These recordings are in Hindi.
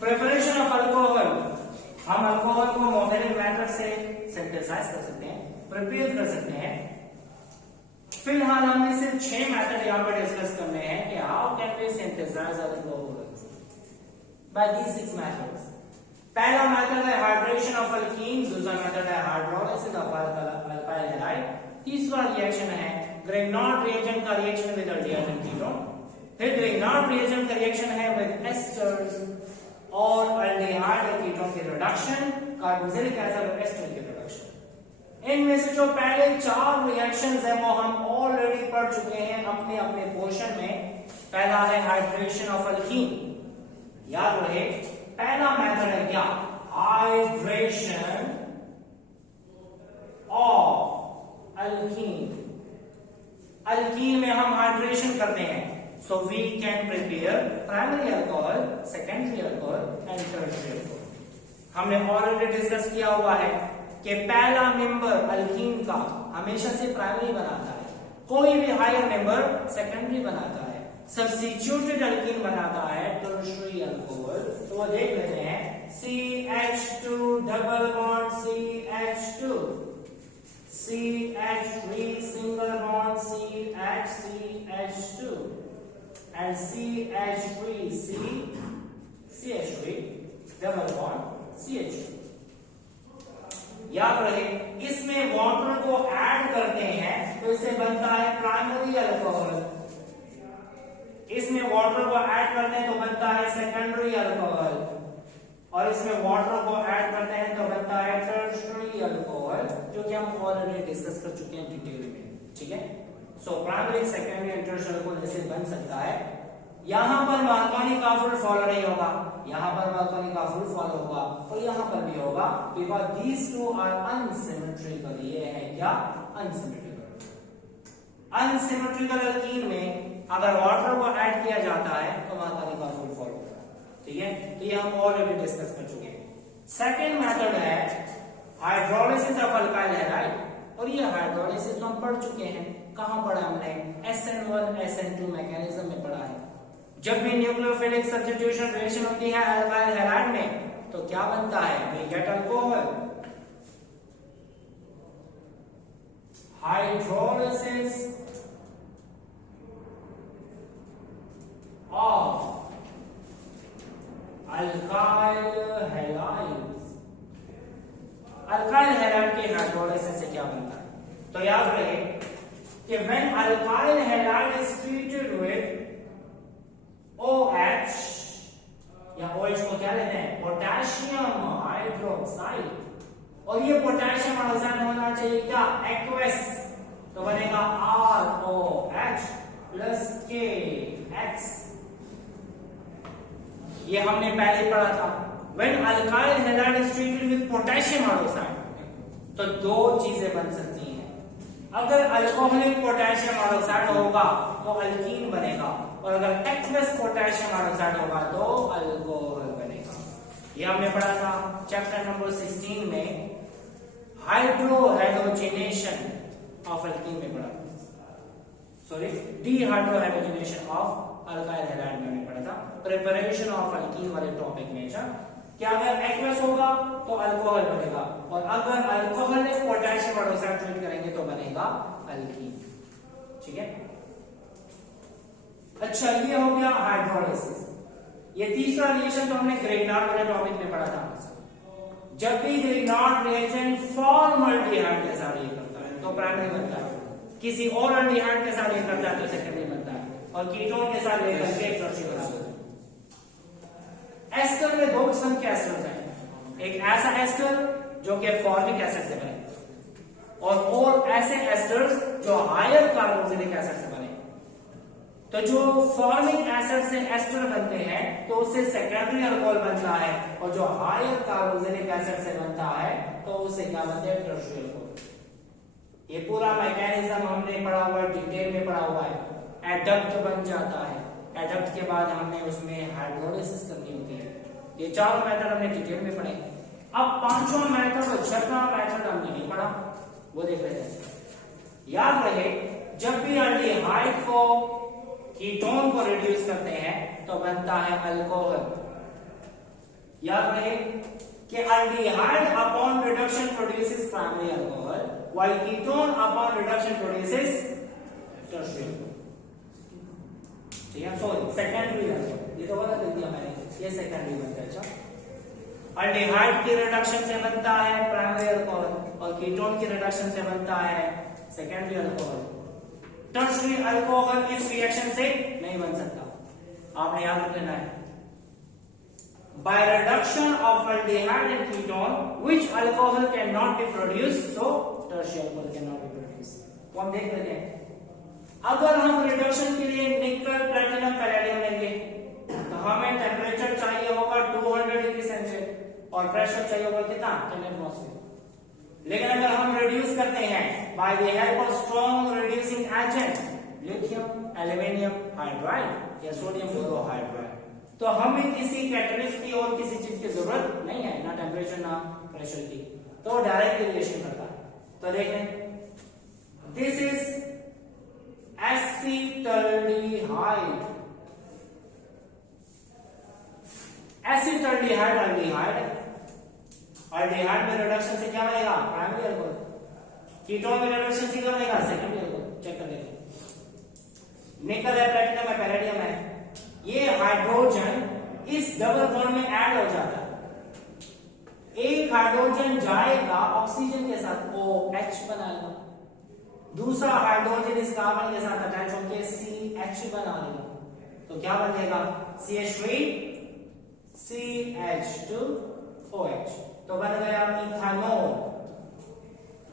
प्रिपरेशन ऑफ अल्कोहल, हम अल्कोहल को मोमेरिक मेथड से सिंथेसाइज कर सकते हैं, प्रिपेयर कर सकते हैं। फिलहाल हमने सिर्फ 6 मेथड यहां पर डिस्कस करने हैं कि how can we synthesise alcohol by these 6 methods. पहला मेथड है हाइड्रेशन ऑफ अल्कीन, दूसरा मेथड है हाइड्रोलिसिस ऑफ अल्काइल हैलाइड, तीसरा रिएक्शन है ग्रेनॉट रिएजेंट का रिएक्शन विद अल्डिहाइड कीटोन, फिर ग्रेनॉट रिएजेंट का रिएक्शन है विद एस्टर्स और अल्डिहाइड कीटोन के रिडक्शन, कार्बोक्सिलिक एसिड और एस्टर के रिडक्शन। इनमें से जो पहले 4 रिएक्शंस हैं वो हम ऑलरेडी पढ़ चुके हैं अपने अपने पोर्शन में। पहला है हाइड्रेशन ऑफ अल्कीन, याद रहे पहला मेथड है क्या, हाइड्रेशन ऑफ अल्कीन। अल्कीन में हम हाइड्रेशन करते हैं, so we can prepare primary alcohol, secondary alcohol and tertiary alcohol। हमने ऑलरेडी डिस्कस किया हुआ है कि पहला मेंबर अल्कीन का हमेशा से प्राइमरी बनाता है, कोई भी हायर मेंबर सेकेंडरी बनाता है, सब्स्टिट्यूटेड अल्कीन बनाता है टर्शियरी अल्कोहल। तो वो देख लेते हैं CH2 double bond CH2, CH3 single bond CH2 and CH3 CH3 double bond CH2। याद रहे इसमें वाटर को ऐड करते हैं तो इससे बनता है प्राइमरी अल्कोहल, इसमें वाटर को ऐड करते हैं तो बनता है सेकेंडरी अल्कोहल, और इसमें वाटर को ऐड करते हैं तो बनता है टर्शियरी अल्कोहल, जो कि हम ऑलरेडी डिस्कस कर चुके हैं डिटेल में। ठीक है, so primary secondary and tertiary alcohol ऐसे बन सकता है। यहां पर मार्कोनी का रूल फॉलो नहीं होगा, यहां पर मार्कोनी का रूल फॉलो होगा और यहां पर भी होगा, because these two are unsymmetrical. ये है क्या, अनसिमेट्रिकल। अनसिमेट्रिकल अल्कीन में अगर वाटर को ऐड किया जाता है तो मार्कोनी का रूल फॉलो होगा। ठीक है, तो ये हम ऑलरेडी डिस्कस कर चुके हैं। सेकेंड मेथड है हाइड्रोलिसिस ऑफ अल्काइल हैलाइड, और ये हाइड्रोलिसिस हम पढ़ चुके हैं। कहां पढ़ा हमने, SN1 SN2 मैकेनिज्म में पढ़ा है। जब भी न्यूक्लियोफिलिक सब्स्टिट्यूशन रिएक्शन होती है अल्काइल हैलाइड में तो क्या बनता है, we get alcohol. Hydrolysis of alkyl halides, alkyl halide के हाइड्रोलिसिस से क्या बनता है, तो याद रहे कि when alkyl halide is treated with OH या OH को क्या लेते हैं, पोटेशियम हाइड्रोक्साइड, और ये पोटेशियम हाइड्रोक्साइड होना चाहिए क्या, एक्वस, तो बनेगा ROH प्लस KX। ये हमने पहले पढ़ा था। When alkyl halide is treated with potassium hydroxide तो 2 चीजें बन सकती हैं। अगर अल्कोहलिक पोटेशियम हाइड्रोक्साइड होगा तो अल्कीन बनेगा, और अगर एक्वस पोटेशियम हाइड्रोक्साइड होगा तो अल्कोहल बनेगा। ये हमने पढ़ा था चैप्टर नंबर 16 में, हाइड्रोहाइड्रोजिनेशन ऑफ अल्कीन में पढ़ा, सॉरी डीहाइड्रोहाइड्रोजिनेशन ऑफ अल्काइल हैलाइड में पढ़ा था, प्रिपरेशन ऑफ अल्कीन वाले टॉपिक में। कि अगर एक्वस होगा तो अल्कोहल बनेगा, और अगर अल्कोहलिक पोटेशियम हाइड्रोक्साइड ट्रीट करेंगे तो बनेगा अल्कीन। ठीक है, अच्छा ये हो गया हाइड्रोलिसिस। ये तीसरा रिएक्शन तो हमने ग्रेनार्ड वाले टॉपिक में पढ़ा था। जब भी ग्रेनार्ड रिएजेंट फॉर्मल्डिहाइड के साथ रिएक्ट करता है तो प्राइमरी बनता है, किसी और अल्डिहाइड के साथ रिएक्ट करता है तो सेकेंडरी बनता है, और कीटोन के साथ रिएक्ट करके टर्शियरी बनता है। एस्टर में 2 किस्म के एस्टर्स हैं, एक ऐसा एस्टर जो कि फॉर्मिक एसिड से बने, और ऐसे एस्टर्स जो हायर कार्बोक्सिलिक एसिड से बने। तो जो फॉर्मिक एसिड से एस्टर बनते हैं तो उससे सेकेंडरी अल्कोहल बनता है, और जो हायर कार्बोक्सिलिक एसिड से बनता है तो उससे क्या बनते हैं, टर्शियरी अल्कोहल। ये पूरा मैकेनिज्म हमने पढ़ा हुआ है, डिटेल में पढ़ा हुआ है। एडक्ट बन जाता है, एडक्ट के बाद हमने उसमें हाइड्रोलिसिस करनी होती है। ये 4 मेथड हमने डिटेल में पढ़े। अब 5वां मेथड और 6वां मेथड हमने नहीं पढ़ा, वो देख रहे हैं। याद रहे जब भी अल्डिहाइड को कीटोन को रिड्यूस करते हैं तो बनता है अल्कोहल। याद रहे कि aldehyde upon reduction produces primary alcohol while ketone upon reduction produces tertiary, ठीक है, सॉरी सेकेंडरी alcohol, ये तो गलत लिख दिया मैंने, ये सेकेंडरी बनता है। अच्छा, aldehyde की रिडक्शन से बनता है प्राइमरी अल्कोहल और कीटोन की रिडक्शन से बनता है सेकेंडरी अल्कोहल। टर्शियरी अल्कोहल इस रिएक्शन से नहीं बन सकता, आपने याद रख लेना है। By reduction of aldehyde and ketone, which alcohol cannot be produced, so tertiary alcohol cannot be produced. वो हम देख लेते हैं। अगर हम रिडक्शन के लिए निकल, प्लेटिनम, पैलेडियम लेंगे तो हमें टेम्परेचर चाहिए होगा 200 डिग्री सेंटीग्रेड और प्रेशर चाहिए होगा कितना, 10 एटमॉस्फेयर। लेकिन अगर हम रिड्यूस करते हैं by the help of strong reducing agent, lithium, aluminium hydride या सोडियम क्लोराइड, तो हमें किसी कैटलिस्ट की और किसी चीज की जरूरत नहीं है, ना टेम्परेचर ना प्रेशर की, तो डायरेक्ट रिएक्शन करता है। तो देखें, this is acetaldehyde, acetaldehyde aldehyde, aldehyde में रिडक्शन से क्या बनेगा, प्राइमरी अल्कोहल, कीटोन में रिडक्शन से क्या बनेगा, सेकेंडरी अल्कोहल। चेक कर लेते, निकल है, प्लेटिनम है, पैलेडियम है, ये हाइड्रोजन इस डबल बॉन्ड में ऐड हो जाता है। एक हाइड्रोजन जाएगा ऑक्सीजन के साथ, OH बनाएगा, दूसरा हाइड्रोजन इस कार्बन के साथ अटैच होकर CH बना लेगा, तो क्या बनेगा, CH3 CH2OH, तो बन गया मिथानॉल।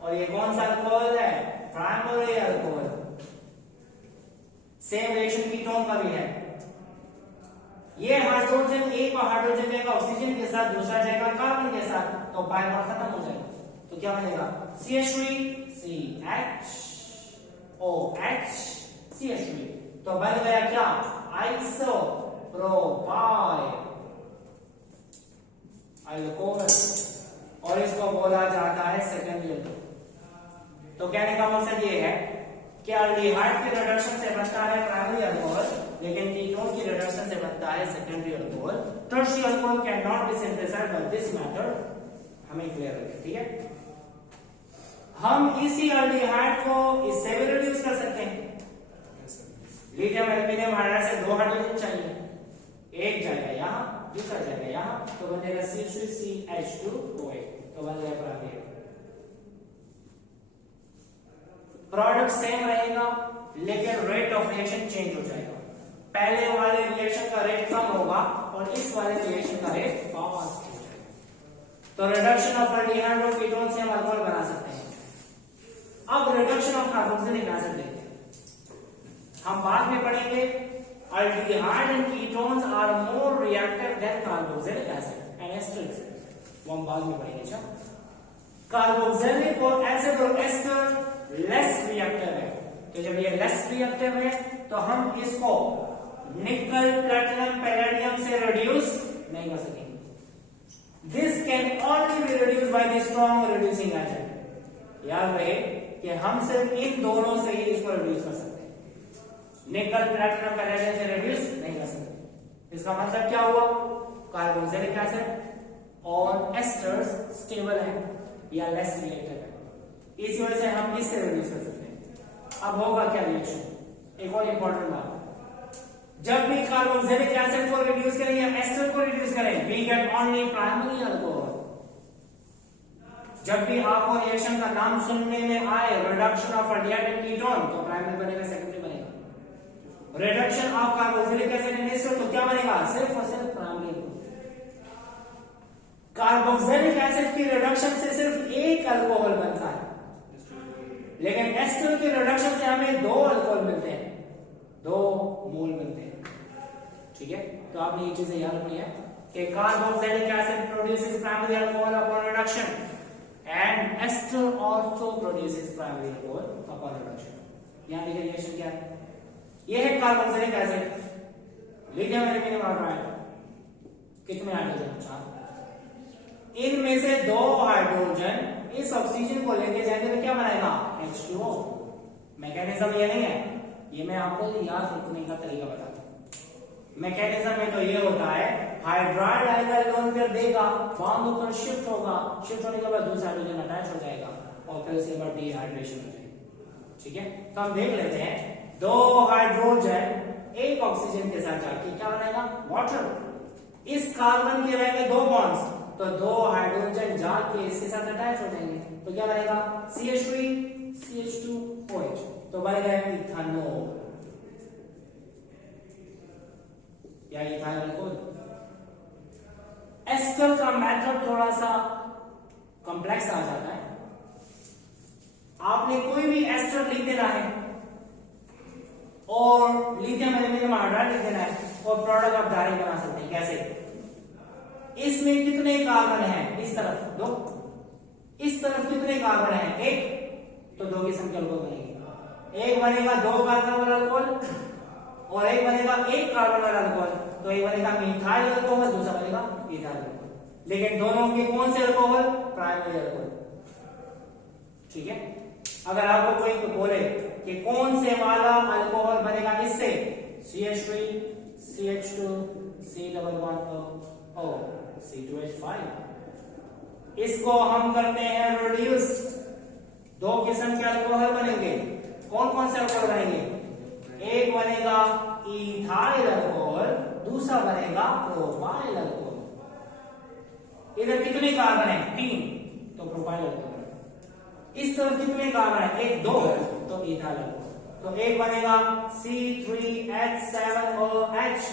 और ये कौन सा अल्कोहल है, primary alcohol. Same reaction ketone का भी है, ये हाइड्रोजन एक और हाइड्रोजन जाएगा ऑक्सीजन के साथ, दूसरा जाएगा कार्बन के साथ, तो बाय बॉन्ड खत्म हो जाएगा, तो क्या बनेगा, CH3 CHOH CH3, तो बन गया क्या, आइसोप्रोपाइल अल्कोहल, और इसको बोला जाता है सेकेंडरी अल्कोहल। तो कहने का मकसद ये है कि अल्डिहाइड की रिडक्शन से बनता है प्राइमरी अल्कोहल, लेकिन कीटोन की रिडक्शन से बनता है secondary alcohol. Tertiary alcohol can not be synthesised by this method, हमें क्लियर है, ठीक है। हम इसी अल्डिहाइड को इससे भी रिड्यूस कर सकते हैं, लिथियम एल्यूमिनियम हाइड्राइड से 2 हाइड्रोजन चाहिए, एक जाएगा यहां, दूसरा जाएगा यहां, तो बनेगा CH3 CH2OH, तो बन गया प्राइमरी। प्रोडक्ट सेम रहेगा लेकिन रेट ऑफ रिएक्शन चेंज हो जाएगा, पहले वाले रिएक्शन का रेट कम होगा और इस वाले रिएक्शन का रेट फास्ट हो जाएगा। तो रिडक्शन ऑफ अल्डिहाइड और कीटोन से हम अल्कोहल बना सकते हैं। अब रिडक्शन ऑफ कार्बोक्सिलिक एसिड लेते हैं, हम बाद में पढ़ेंगे। Aldehyde and ketones are more reactive than carboxylic acid and esters, वो हम बाद में पढ़ेंगे। अच्छा, कार्बोक्सिलिक और एसिड और एस्टर लेस रिएक्टिव है, तो जब ये लेस रिएक्टिव है तो हम इसको निकल, प्लैटिनम, पैलेडियम से रिड्यूस नहीं कर सकेंगे। This can only be reduced by the strong reducing agent. याद रहे कि हम सिर्फ इन दोनों से ही इसको रिड्यूस कर सकते हैं, निकल, प्लैटिनम, पैलेडियम से रिड्यूस नहीं कर सकते। इसका मतलब क्या हुआ, कार्बोक्सिलिक एसिड और एस्टर्स स्टेबल है या लेस रिएक्टिव है, इसी वजह से हम इससे रिड्यूस कर सकते हैं। अब होगा क्या रिएक्शन, एक और इंपॉर्टेंट बात, जब भी कार्बोक्सिलिक एसिड को रिड्यूस करें या एस्टर को रिड्यूस करें, we get only primary alcohol. जब भी आपको रिएक्शन का नाम सुनने में आए, reduction of aldehyde and ketone, तो प्राइमरी बनेगा, सेकेंडरी बनेगा। Reduction of carboxylic acid and ester, तो क्या बनेगा, सिर्फ और सिर्फ प्राइमरी। कार्बोक्सिलिक एसिड की रिडक्शन से सिर्फ एक अल्कोहल बनता है, लेकिन एस्टर के रिडक्शन से हमें 2 अल्कोहल मिलते हैं, 2 मोल मिलते हैं, ठीक है। तो आपने ये चीजें याद रखनी है कि carboxylic acid produces primary alcohol upon reduction and ester also produces primary alcohol upon reduction. यहां देखिए रिएक्शन क्या है, ये है carboxylic acid, lithium aluminium hydride, कितने हाइड्रोजन, 4, इनमें से 2 हाइड्रोजन इस ऑक्सीजन को लेके जाएंगे तो क्या बनाएगा, H2O। मैकेनिज्म ये नहीं है, ये मैं आपको याद रखने का तरीका बताता हूं। मैकेनिज्म में तो ये होता है, हाइड्राइड आएगा, लोन पेयर देगा, बॉन्ड ऊपर शिफ्ट होगा, शिफ्ट होने के बाद दूसरा हाइड्रोजन अटैच हो जाएगा और फिर उसके बाद डिहाइड्रेशन हो जाएगी। ठीक है, तो हम देख लेते हैं, दो हाइड्रोजन एक ऑक्सीजन के साथ जाके क्या बनाएगा, वाटर। इस कार्बन के रहेंगे दो बॉन्ड्स, तो दो हाइड्रोजन जाके इसके साथ अटैच हो जाएंगे, तो क्या बनेगा, CH3 CH2OH, तो बनेगा इथानॉल या इथाइल अल्कोहल। एस्टर का मेथड थोड़ा सा कॉम्प्लेक्स आ जाता है। आपने कोई भी एस्टर लिख देना है और लिथियम एल्यूमिनियम हाइड्राइड लिख देना है और प्रोडक्ट आप डायरेक्ट बना सकते हैं। कैसे, इसमें कितने कार्बन हैं, इस तरफ दो, इस तरफ कितने कार्बन हैं, एक, तो दो किस्म के अल्कोहल बनेंगे। एक बनेगा दो कार्बन वाला अल्कोहल और एक बनेगा एक कार्बन वाला अल्कोहल, तो एक बनेगा मिथाइल अल्कोहल, दूसरा बनेगा इथाइल अल्कोहल। लेकिन दोनों के कौन से अल्कोहल, प्राइमरी अल्कोहल। ठीक है, अगर आपको कोई बोले कि कौन से वाला अल्कोहल बनेगा इससे, CH3 CH2 C double bond O C2H5, इसको हम करते हैं रिड्यूस, दो किस्म के अल्कोहल बनेंगे। कौन कौन से अल्कोहल बनेंगे, एक बनेगा इथाइल अल्कोहल, दूसरा बनेगा प्रोपाइल अल्कोहल। इधर कितने कार्बन है, 3, तो प्रोपाइल अल्कोहल। इस तरफ कितने कार्बन है, एक, दो, तो इथाइल अल्कोहल। तो एक बनेगा C3H7OH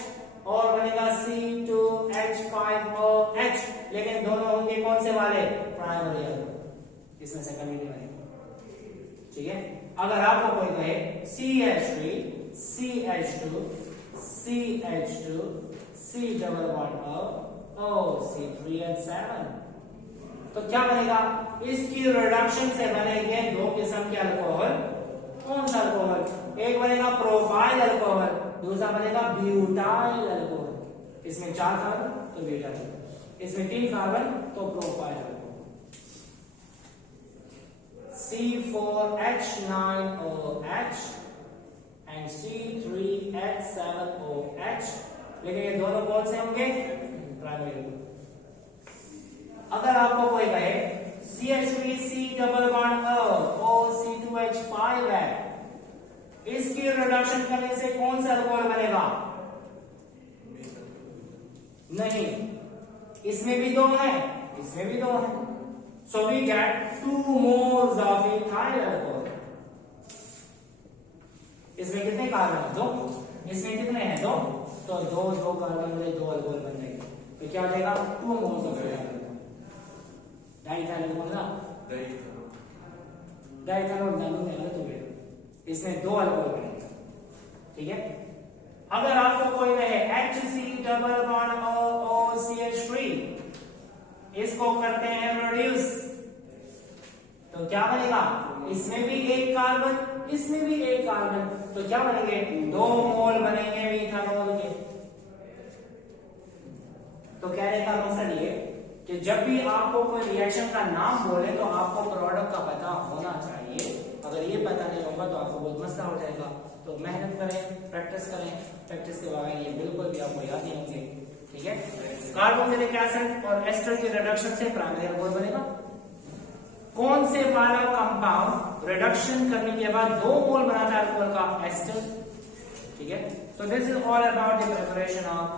और बनेगा C2H5OH, लेकिन दोनों होंगे कौन से वाले, प्राइमरी अल्कोहल, इसमें सेकेंडरी बनेगा। ठीक है, अगर आपको कोई कहे CH3 CH2 CH2 C double bond O C3H7, तो क्या बनेगा, इसकी रिडक्शन से बनेंगे दो किस्म के अल्कोहल। कौन सा अल्कोहल, एक बनेगा प्रोपाइल अल्कोहल, दूसरा बनेगा ब्यूटाइल अल्कोहल। इसमें 4 कार्बन तो ब्यूटाइल, इसमें 3 कार्बन तो propyl alcohol. C4H9OH and C3H7OH, लेकिन ये दोनों कौन से होंगे, प्राइमरी। अगर आपको कोई कहे CH3 C double bond O C2H5 है, इसकी रिडक्शन करने से कौन सा अल्कोहल बनेगा, नहीं, इसमें भी दो है, इसमें भी दो है, so we get 2 moles of ethyl alcohol। इसमें कितने कार्बन है, दो, इसमें कितने हैं, दो, तो दो दो कार्बन वाले दो अल्कोहल बन जाएंगे, तो क्या हो जाएगा, 2 moles of ethyl alcohol। Diethyl alcohol ना, डाइथाइल डालूंगे अलग हो गया, इसमें दो अल्कोहल बनेंगे। ठीक है, अगर आपको कोई कहे HC डबल बॉन्ड OCH3, इसको करते हैं रिड्यूस, तो क्या बनेगा, इसमें भी एक कार्बन, इसमें भी एक कार्बन, तो क्या बनेंगे, 2 मोल बनेंगे इथानॉल के। तो कहने का मकसद ये कि जब भी आपको कोई रिएक्शन का नाम बोले तो आपको प्रोडक्ट का पता होना चाहिए। अगर ये पता नहीं होगा तो आपको बहुत मसला हो जाएगा। तो मेहनत करें, प्रैक्टिस करें, प्रैक्टिस के बगैर ये बिल्कुल भी आपको याद नहीं होंगे। ठीक है, कार्बोक्सिलिक एसिड और एस्टर की रिडक्शन से प्राइमरी अल्कोहल बनेगा। कौन से वाला कंपाउंड रिडक्शन करने के बाद 2 मोल बनाता है अल्कोहल का, एस्टर। ठीक है, so this is all about the preparation of